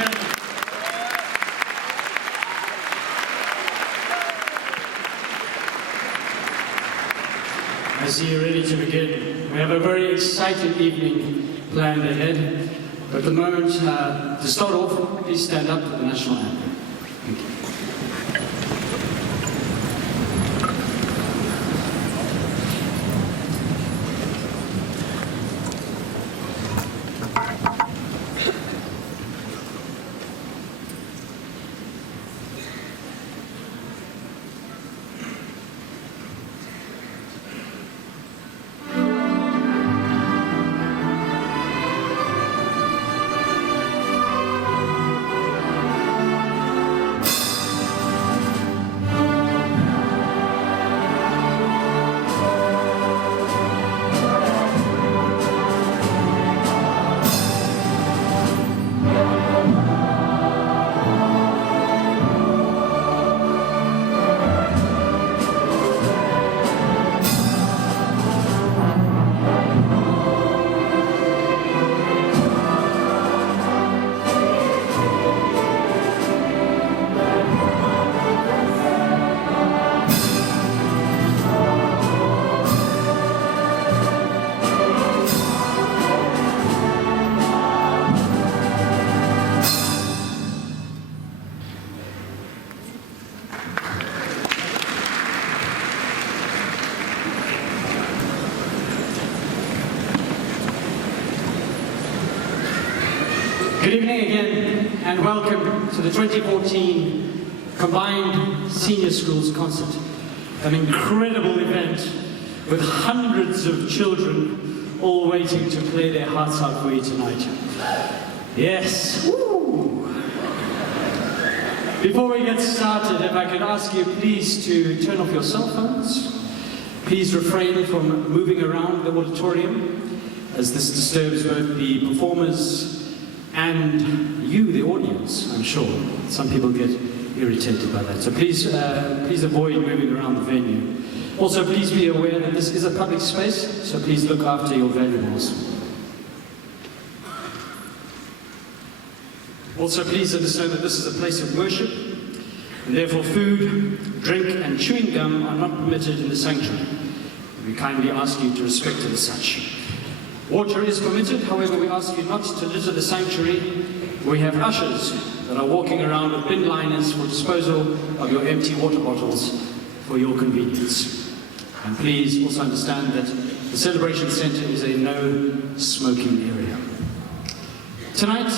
gentlemen. I see you're ready to begin. We have a very exciting evening planned ahead. But at the moment, to start off, please stand up for the national anthem. Thank you. Good evening again, and welcome to the 2014 Combined Senior Schools Concert, an incredible event with hundreds of children all waiting to play their hearts out for you tonight. Yes, woo! Before we get started, if I could ask you please to turn off your cell phones. Please refrain from moving around the auditorium, as this disturbs both the performers and you, the audience, I'm sure. Some people get irritated by that. So please avoid moving around the venue. Also, please be aware that this is a public space, so please look after your valuables. Also, please understand that this is a place of worship, and therefore food, drink, and chewing gum are not permitted in the sanctuary. We kindly ask you to respect it as such. Water is permitted, however, we ask you not to litter the sanctuary. We have ushers that are walking around with bin liners for disposal of your empty water bottles for your convenience. And please also understand that the Celebration Centre is a no-smoking area. Tonight,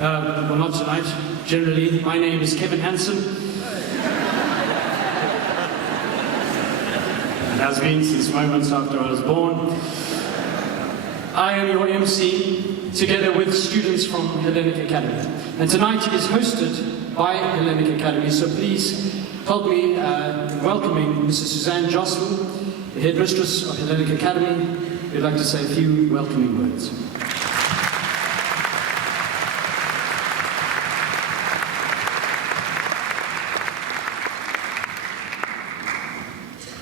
well, not tonight, generally, my name is Kevin Hansen. It has been since moments after I was born. I am your MC, together with students from Hellenic Academy. And tonight is hosted by Hellenic Academy, so please help me in welcoming Mrs. Suzanne Jocelyn, the headmistress of Hellenic Academy. We'd like to say a few welcoming words.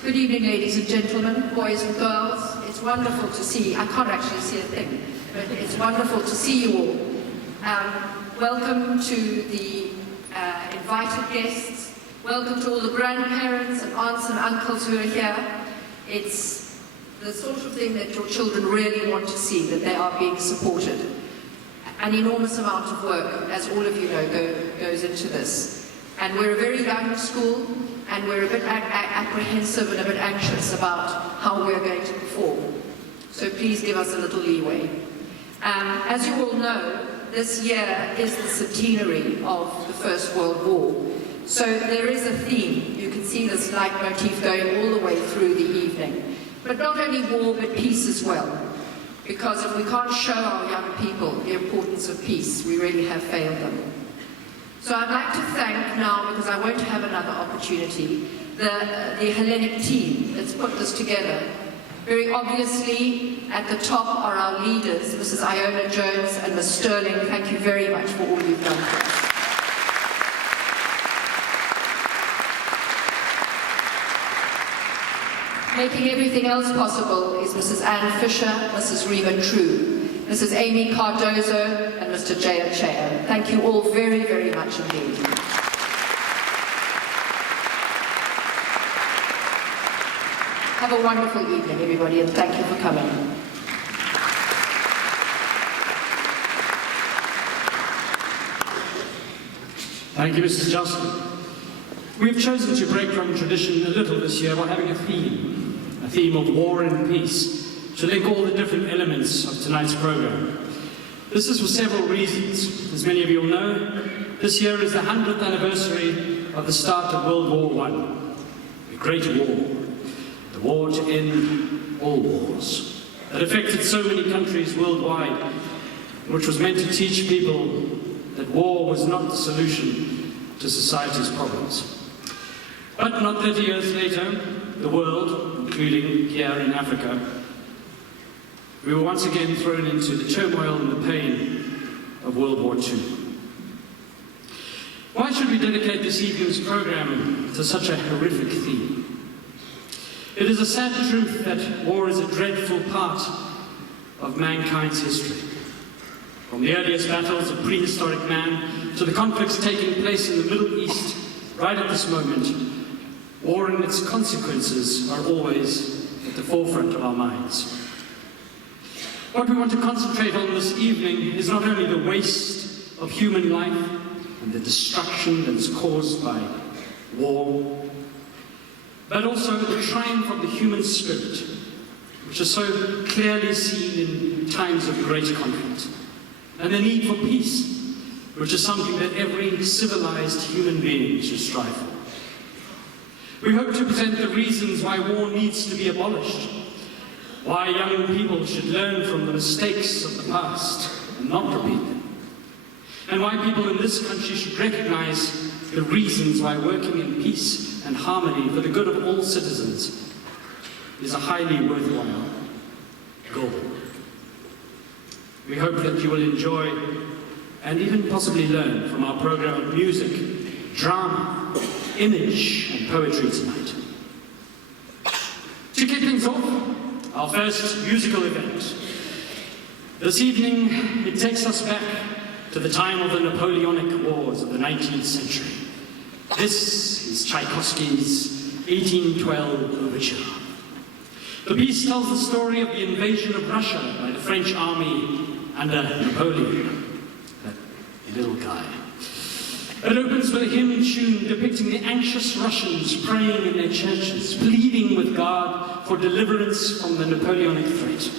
Good evening, ladies and gentlemen, boys and girls. It's wonderful to see, I can't actually see a thing, but it's wonderful to see you all. Welcome to the invited guests. Welcome to all the grandparents and aunts and uncles who are here. It's the sort of thing that your children really want to see, that they are being supported. An enormous amount of work, as all of you know, goes into this. And we're a very young school, and we're a bit apprehensive and a bit anxious about how we're going to perform. So please give us a little leeway. As you all know, this year is the centenary of the First World War. So there is a theme. You can see this leitmotif going all the way through the evening. But not only war, but peace as well. Because if we can't show our young people the importance of peace, we really have failed them. So I'd like to thank now, because I won't have another opportunity, the Hellenic team that's put this together. Very obviously, at the top are our leaders, Mrs. Iona Jones and Ms. Sterling. Thank you very much for all you've done for us. Making everything else possible is Mrs. Anne Fisher, Mrs. Reba True. Mrs. Amy Cardozo, and Mr. Jaya Chaya. Thank you all very, very much indeed. Have a wonderful evening, everybody, and thank you for coming. Thank you, Mrs. Justin. We have chosen to break from tradition a little this year by having a theme of war and peace, to link all the different elements of tonight's program. This is for several reasons. As many of you will know, this year is the 100th anniversary of the start of World War I, the Great War, the war to end all wars, that affected so many countries worldwide, which was meant to teach people that war was not the solution to society's problems. But not 30 years later, the world, including here in Africa, we were once again thrown into the turmoil and the pain of World War II. Why should we dedicate this evening's program to such a horrific theme? It is a sad truth that war is a dreadful part of mankind's history. From the earliest battles of prehistoric man to the conflicts taking place in the Middle East, right at this moment, war and its consequences are always at the forefront of our minds. What we want to concentrate on this evening is not only the waste of human life and the destruction that is caused by war, but also the triumph of the human spirit, which is so clearly seen in times of great conflict, and the need for peace, which is something that every civilized human being should strive for. We hope to present the reasons why war needs to be abolished, why young people should learn from the mistakes of the past and not repeat them, and why people in this country should recognize the reasons why working in peace and harmony for the good of all citizens is a highly worthwhile goal. We hope that you will enjoy and even possibly learn from our program of music, drama, image and poetry tonight. To kick things off, our first musical event. This evening, it takes us back to the time of the Napoleonic Wars of the 19th century. This is Tchaikovsky's 1812 Overture. The piece tells the story of the invasion of Russia by the French army under Napoleon, that little guy. It opens with a hymn tune depicting the anxious Russians praying in their churches, pleading with God for deliverance from the Napoleonic threat.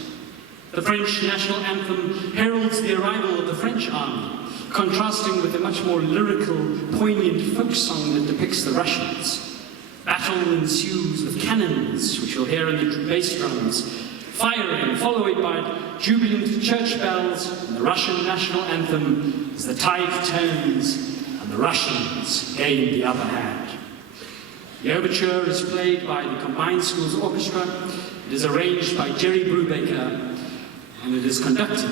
The French national anthem heralds the arrival of the French army, contrasting with the much more lyrical, poignant folk song that depicts the Russians. Battle ensues with cannons, which you'll hear in the bass drums, firing, followed by jubilant church bells, and the Russian national anthem as the tide turns and the Russians gain the upper hand. The overture is played by the Combined Schools Orchestra. It is arranged by Jerry Brubaker, and it is conducted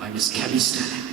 by Miss Cabby Sterling.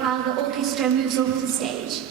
while the orchestra moves off the stage.